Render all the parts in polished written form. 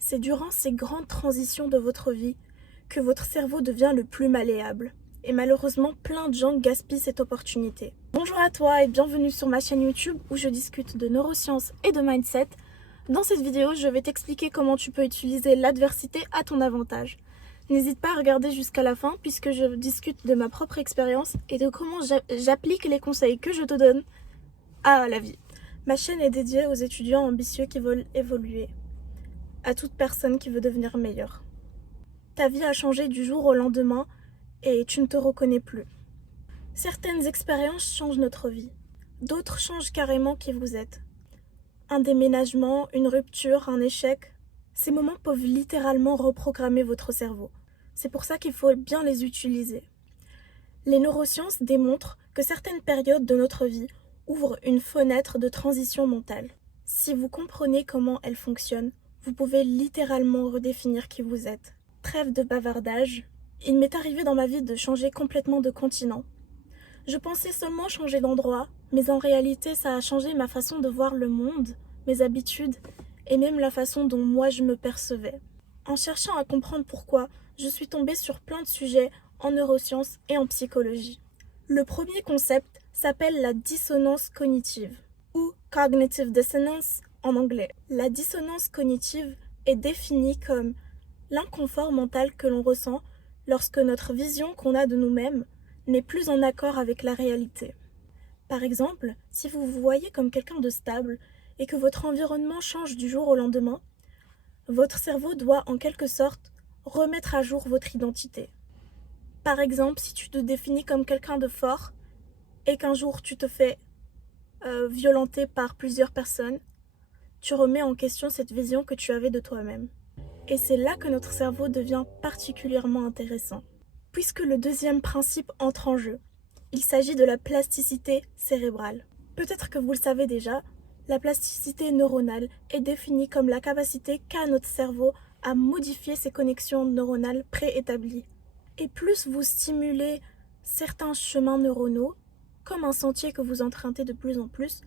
C'est durant ces grandes transitions de votre vie que votre cerveau devient le plus malléable. Et malheureusement, plein de gens gaspillent cette opportunité. Bonjour à toi et bienvenue sur ma chaîne YouTube où je discute de neurosciences et de mindset. Dans cette vidéo, je vais t'expliquer comment tu peux utiliser l'adversité à ton avantage. N'hésite pas à regarder jusqu'à la fin puisque je discute de ma propre expérience et de comment j'applique les conseils que je te donne à la vie. Ma chaîne est dédiée aux étudiants ambitieux qui veulent évoluer, à toute personne qui veut devenir meilleure. Ta vie a changé du jour au lendemain et tu ne te reconnais plus. Certaines expériences changent notre vie, d'autres changent carrément qui vous êtes. Un déménagement, une rupture, un échec, ces moments peuvent littéralement reprogrammer votre cerveau. C'est pour ça qu'il faut bien les utiliser. Les neurosciences démontrent que certaines périodes de notre vie ouvrent une fenêtre de transition mentale. Si vous comprenez comment elles fonctionnent, vous pouvez littéralement redéfinir qui vous êtes. Trêve de bavardage. Il m'est arrivé dans ma vie de changer complètement de continent. Je pensais seulement changer d'endroit, mais en réalité ça a changé ma façon de voir le monde, mes habitudes et même la façon dont moi je me percevais. En cherchant à comprendre pourquoi, je suis tombée sur plein de sujets en neurosciences et en psychologie. Le premier concept s'appelle la dissonance cognitive, ou cognitive dissonance en anglais. La dissonance cognitive est définie comme l'inconfort mental que l'on ressent lorsque notre vision qu'on a de nous-mêmes n'est plus en accord avec la réalité. Par exemple, si vous vous voyez comme quelqu'un de stable et que votre environnement change du jour au lendemain, votre cerveau doit en quelque sorte remettre à jour votre identité. Par exemple, si tu te définis comme quelqu'un de fort et qu'un jour tu te fais violenter par plusieurs personnes, tu remets en question cette vision que tu avais de toi-même. Et c'est là que notre cerveau devient particulièrement intéressant. Puisque le deuxième principe entre en jeu, il s'agit de la plasticité cérébrale. Peut-être que vous le savez déjà, la plasticité neuronale est définie comme la capacité qu'a notre cerveau à modifier ses connexions neuronales préétablies. Et plus vous stimulez certains chemins neuronaux, comme un sentier que vous empruntez de plus en plus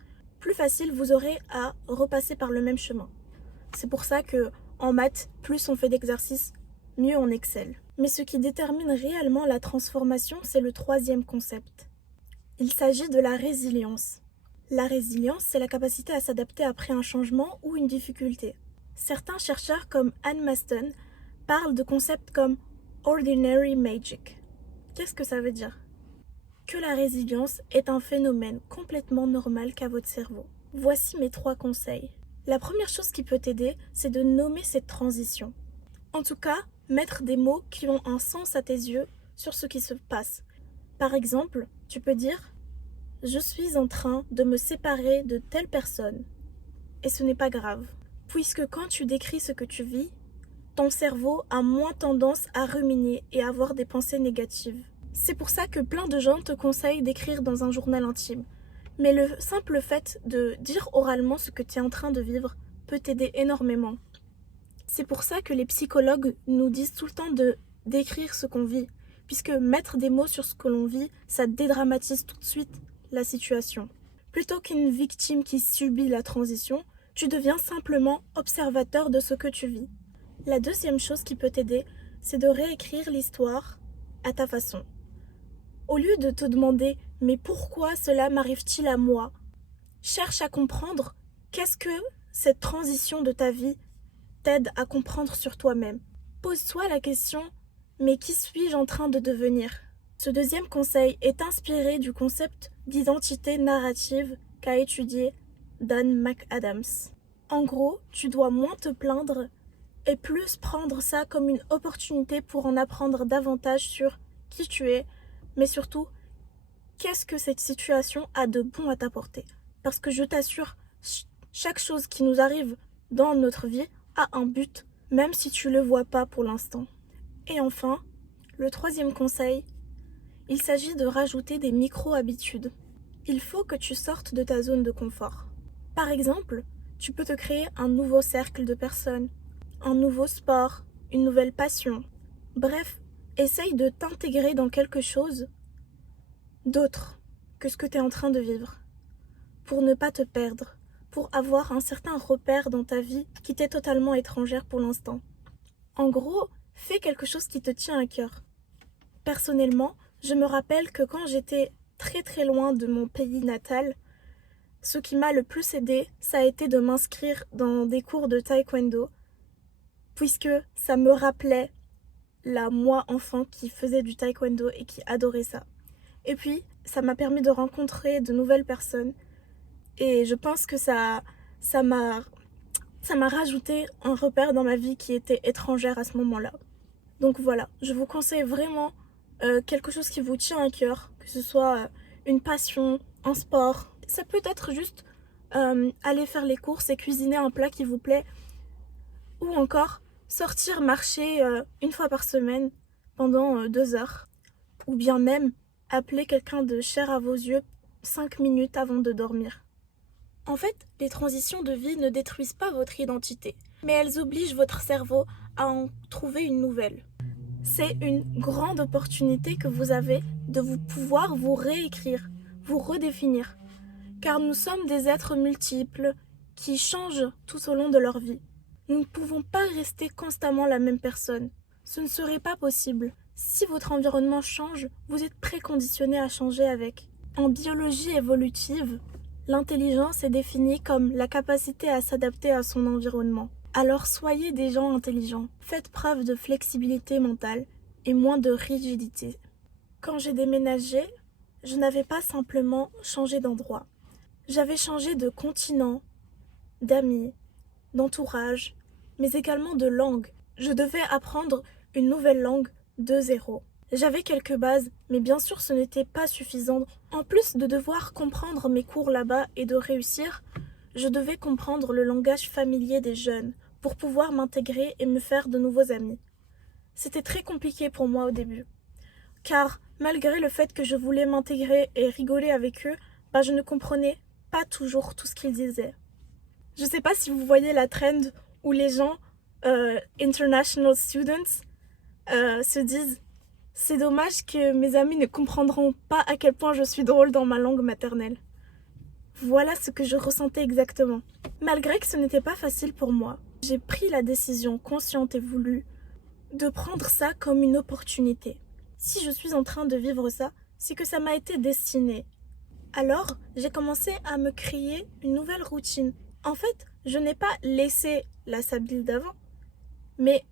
facile vous aurez à repasser par le même chemin. C'est pour ça que en maths, plus on fait d'exercices, mieux on excelle. Mais ce qui détermine réellement la transformation, c'est le troisième concept. Il s'agit de la résilience. La résilience, c'est la capacité à s'adapter après un changement ou une difficulté. Certains chercheurs comme Anne Maston parlent de concepts comme ordinary magic. Qu'est-ce que ça veut dire? Que la résilience est un phénomène complètement normal qu'a votre cerveau. Voici mes 3 conseils. La première chose qui peut t'aider, c'est de nommer cette transition. En tout cas, mettre des mots qui ont un sens à tes yeux sur ce qui se passe. Par exemple, tu peux dire « Je suis en train de me séparer de telle personne » et ce n'est pas grave. Puisque quand tu décris ce que tu vis, ton cerveau a moins tendance à ruminer et à avoir des pensées négatives. C'est pour ça que plein de gens te conseillent d'écrire dans un journal intime. Mais le simple fait de dire oralement ce que tu es en train de vivre peut t'aider énormément. C'est pour ça que les psychologues nous disent tout le temps d'écrire ce qu'on vit, puisque mettre des mots sur ce que l'on vit, ça dédramatise tout de suite la situation. Plutôt qu'une victime qui subit la transition, tu deviens simplement observateur de ce que tu vis. La deuxième chose qui peut t'aider, c'est de réécrire l'histoire à ta façon. Au lieu de te demander « mais pourquoi cela m'arrive-t-il à moi ?» cherche à comprendre qu'est-ce que cette transition de ta vie t'aide à comprendre sur toi-même. Pose-toi la question « mais qui suis-je en train de devenir ?» Ce deuxième conseil est inspiré du concept d'identité narrative qu'a étudié Dan McAdams. En gros, tu dois moins te plaindre et plus prendre ça comme une opportunité pour en apprendre davantage sur qui tu es, mais surtout, qu'est-ce que cette situation a de bon à t'apporter? Parce que je t'assure, chaque chose qui nous arrive dans notre vie a un but, même si tu ne le vois pas pour l'instant. Et enfin, le troisième conseil, il s'agit de rajouter des micro-habitudes. Il faut que tu sortes de ta zone de confort. Par exemple, tu peux te créer un nouveau cercle de personnes, un nouveau sport, une nouvelle passion. Bref, essaye de t'intégrer dans quelque chose d'autre que ce que tu es en train de vivre, pour ne pas te perdre, pour avoir un certain repère dans ta vie qui t'est totalement étrangère pour l'instant. En gros, fais quelque chose qui te tient à cœur. Personnellement, je me rappelle que quand j'étais très très loin de mon pays natal, ce qui m'a le plus aidé, ça a été de m'inscrire dans des cours de taekwondo, puisque ça me rappelait la moi enfant qui faisait du taekwondo et qui adorait ça. Et puis, ça m'a permis de rencontrer de nouvelles personnes. Et je pense que ça m'a rajouté un repère dans ma vie qui était étrangère à ce moment-là. Donc voilà, je vous conseille vraiment quelque chose qui vous tient à cœur, que ce soit une passion, un sport. Ça peut être juste aller faire les courses et cuisiner un plat qui vous plaît, ou encore sortir marcher une fois par semaine pendant 2 heures, ou bien même appeler quelqu'un de cher à vos yeux 5 minutes avant de dormir. En fait, les transitions de vie ne détruisent pas votre identité, mais elles obligent votre cerveau à en trouver une nouvelle. C'est une grande opportunité que vous avez de pouvoir vous réécrire, vous redéfinir, car nous sommes des êtres multiples qui changent tout au long de leur vie. Nous ne pouvons pas rester constamment la même personne. Ce ne serait pas possible. Si votre environnement change, vous êtes préconditionné à changer avec. En biologie évolutive, l'intelligence est définie comme la capacité à s'adapter à son environnement. Alors soyez des gens intelligents, faites preuve de flexibilité mentale et moins de rigidité. Quand j'ai déménagé, je n'avais pas simplement changé d'endroit. J'avais changé de continent, d'amis, d'entourage, mais également de langue. Je devais apprendre une nouvelle langue de zéro. J'avais quelques bases, mais bien sûr ce n'était pas suffisant. En plus de devoir comprendre mes cours là-bas et de réussir, je devais comprendre le langage familier des jeunes pour pouvoir m'intégrer et me faire de nouveaux amis. C'était très compliqué pour moi au début, car malgré le fait que je voulais m'intégrer et rigoler avec eux, je ne comprenais pas toujours tout ce qu'ils disaient. Je ne sais pas si vous voyez la trend où les gens, international students, se disent « C'est dommage que mes amis ne comprendront pas à quel point je suis drôle dans ma langue maternelle. » Voilà ce que je ressentais exactement. Malgré que ce n'était pas facile pour moi, j'ai pris la décision consciente et voulue de prendre ça comme une opportunité. Si je suis en train de vivre ça, c'est que ça m'a été destiné. Alors, j'ai commencé à me créer une nouvelle routine. En fait, je n'ai pas laissé la Sabile d'avant, mais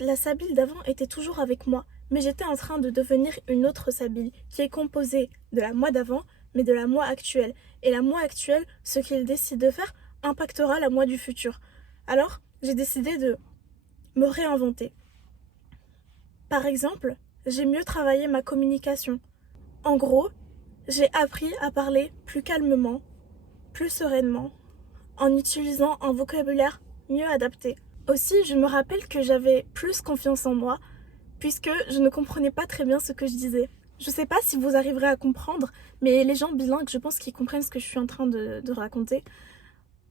la Sabile d'avant était toujours avec moi. Mais j'étais en train de devenir une autre Sabile, qui est composée de la moi d'avant, mais de la moi actuelle. Et la moi actuelle, ce qu'il décide de faire, impactera la moi du futur. Alors, j'ai décidé de me réinventer. Par exemple, j'ai mieux travaillé ma communication. En gros, j'ai appris à parler plus calmement, plus sereinement, en utilisant un vocabulaire mieux adapté. Aussi, je me rappelle que j'avais plus confiance en moi, puisque je ne comprenais pas très bien ce que je disais. Je sais pas si vous arriverez à comprendre, mais les gens bilingues, je pense qu'ils comprennent ce que je suis en train de raconter.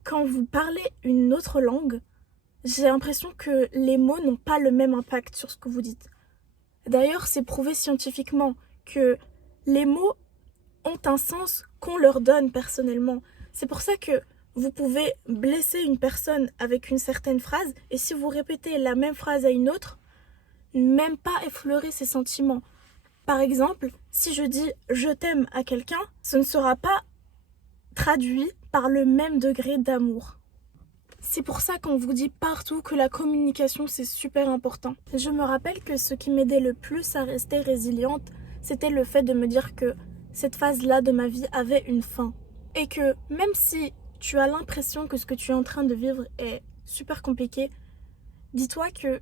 Quand vous parlez une autre langue, j'ai l'impression que les mots n'ont pas le même impact sur ce que vous dites. D'ailleurs, c'est prouvé scientifiquement que les mots ont un sens qu'on leur donne personnellement. C'est pour ça que vous pouvez blesser une personne avec une certaine phrase, et si vous répétez la même phrase à une autre, même pas effleurer ses sentiments. Par exemple, si je dis « je t'aime » à quelqu'un, ce ne sera pas traduit par le même degré d'amour. C'est pour ça qu'on vous dit partout que la communication c'est super important. Je me rappelle que ce qui m'aidait le plus à rester résiliente, c'était le fait de me dire que cette phase-là de ma vie avait une fin. Et que même si tu as l'impression que ce que tu es en train de vivre est super compliqué, dis-toi que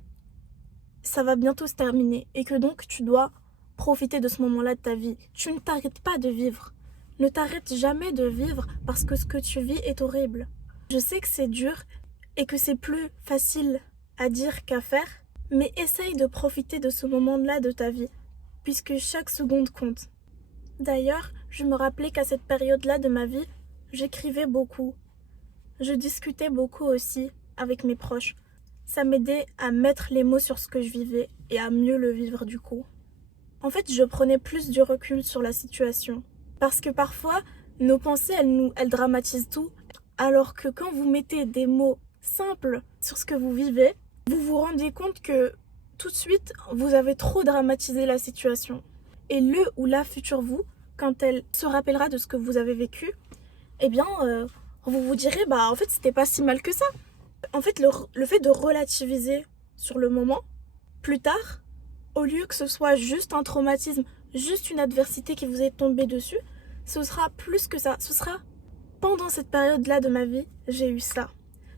ça va bientôt se terminer et que donc tu dois profiter de ce moment-là de ta vie. Tu ne t'arrêtes pas de vivre. Ne t'arrête jamais de vivre parce que ce que tu vis est horrible. Je sais que c'est dur et que c'est plus facile à dire qu'à faire, mais essaye de profiter de ce moment-là de ta vie, puisque chaque seconde compte. D'ailleurs, je me rappelais qu'à cette période-là de ma vie, j'écrivais beaucoup. Je discutais beaucoup aussi avec mes proches. Ça m'aidait à mettre les mots sur ce que je vivais et à mieux le vivre du coup. En fait, je prenais plus du recul sur la situation. Parce que parfois, nos pensées, elles dramatisent tout. Alors que quand vous mettez des mots simples sur ce que vous vivez, vous vous rendez compte que tout de suite, vous avez trop dramatisé la situation. Et le ou la future vous, quand elle se rappellera de ce que vous avez vécu, eh bien, vous vous direz, bah en fait, c'était pas si mal que ça. En fait, le fait de relativiser sur le moment, plus tard, au lieu que ce soit juste un traumatisme, juste une adversité qui vous est tombée dessus, ce sera plus que ça. Ce sera pendant cette période-là de ma vie, j'ai eu ça.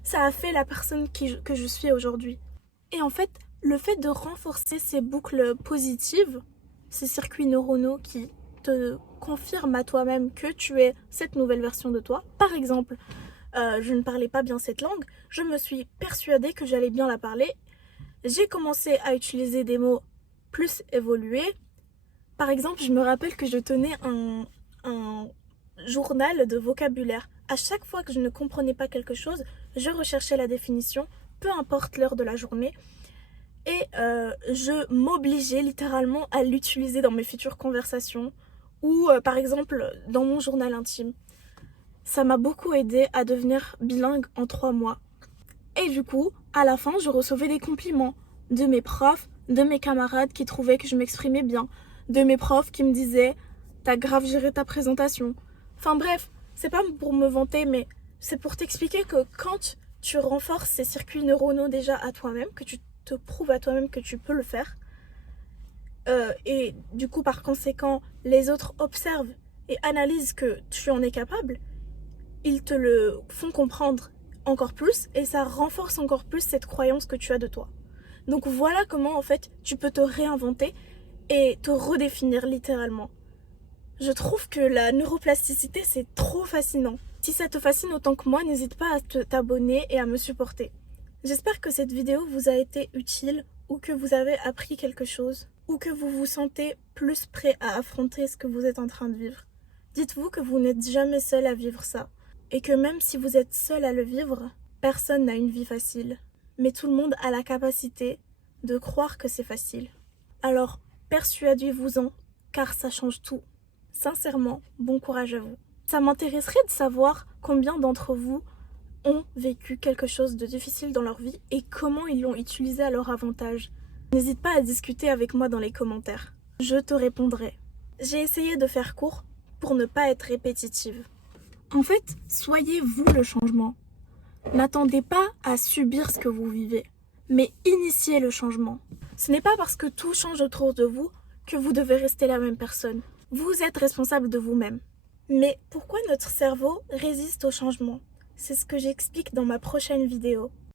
Ça a fait la personne que je suis aujourd'hui. Et en fait, le fait de renforcer ces boucles positives, ces circuits neuronaux qui te confirment à toi-même que tu es cette nouvelle version de toi. Par exemple, je ne parlais pas bien cette langue, je me suis persuadée que j'allais bien la parler. J'ai commencé à utiliser des mots plus évolués. Par exemple, je me rappelle que je tenais un journal de vocabulaire. À chaque fois que je ne comprenais pas quelque chose, je recherchais la définition, peu importe l'heure de la journée. Et je m'obligeais littéralement à l'utiliser dans mes futures conversations ou par exemple dans mon journal intime. Ça m'a beaucoup aidé à devenir bilingue en 3 mois. Et du coup, à la fin, je recevais des compliments de mes profs, de mes camarades qui trouvaient que je m'exprimais bien, de mes profs qui me disaient « t'as grave géré ta présentation ». Enfin bref, c'est pas pour me vanter, mais c'est pour t'expliquer que quand tu renforces ces circuits neuronaux déjà à toi-même, que tu te prouves à toi-même que tu peux le faire, et du coup par conséquent les autres observent et analysent que tu en es capable, ils te le font comprendre encore plus et ça renforce encore plus cette croyance que tu as de toi. Donc voilà comment en fait tu peux te réinventer et te redéfinir littéralement. Je trouve que la neuroplasticité c'est trop fascinant. Si ça te fascine autant que moi, n'hésite pas à t'abonner et à me supporter. J'espère que cette vidéo vous a été utile ou que vous avez appris quelque chose ou que vous vous sentez plus prêt à affronter ce que vous êtes en train de vivre. Dites-vous que vous n'êtes jamais seul à vivre ça et que même si vous êtes seul à le vivre, personne n'a une vie facile. Mais tout le monde a la capacité de croire que c'est facile. Alors, persuadez-vous-en, car ça change tout. Sincèrement, bon courage à vous. Ça m'intéresserait de savoir combien d'entre vous ont vécu quelque chose de difficile dans leur vie et comment ils l'ont utilisé à leur avantage. N'hésite pas à discuter avec moi dans les commentaires. Je te répondrai. J'ai essayé de faire court pour ne pas être répétitive. En fait, soyez vous le changement. N'attendez pas à subir ce que vous vivez, mais initiez le changement. Ce n'est pas parce que tout change autour de vous que vous devez rester la même personne. Vous êtes responsable de vous-même. Mais pourquoi notre cerveau résiste au changement? C'est ce que j'explique dans ma prochaine vidéo.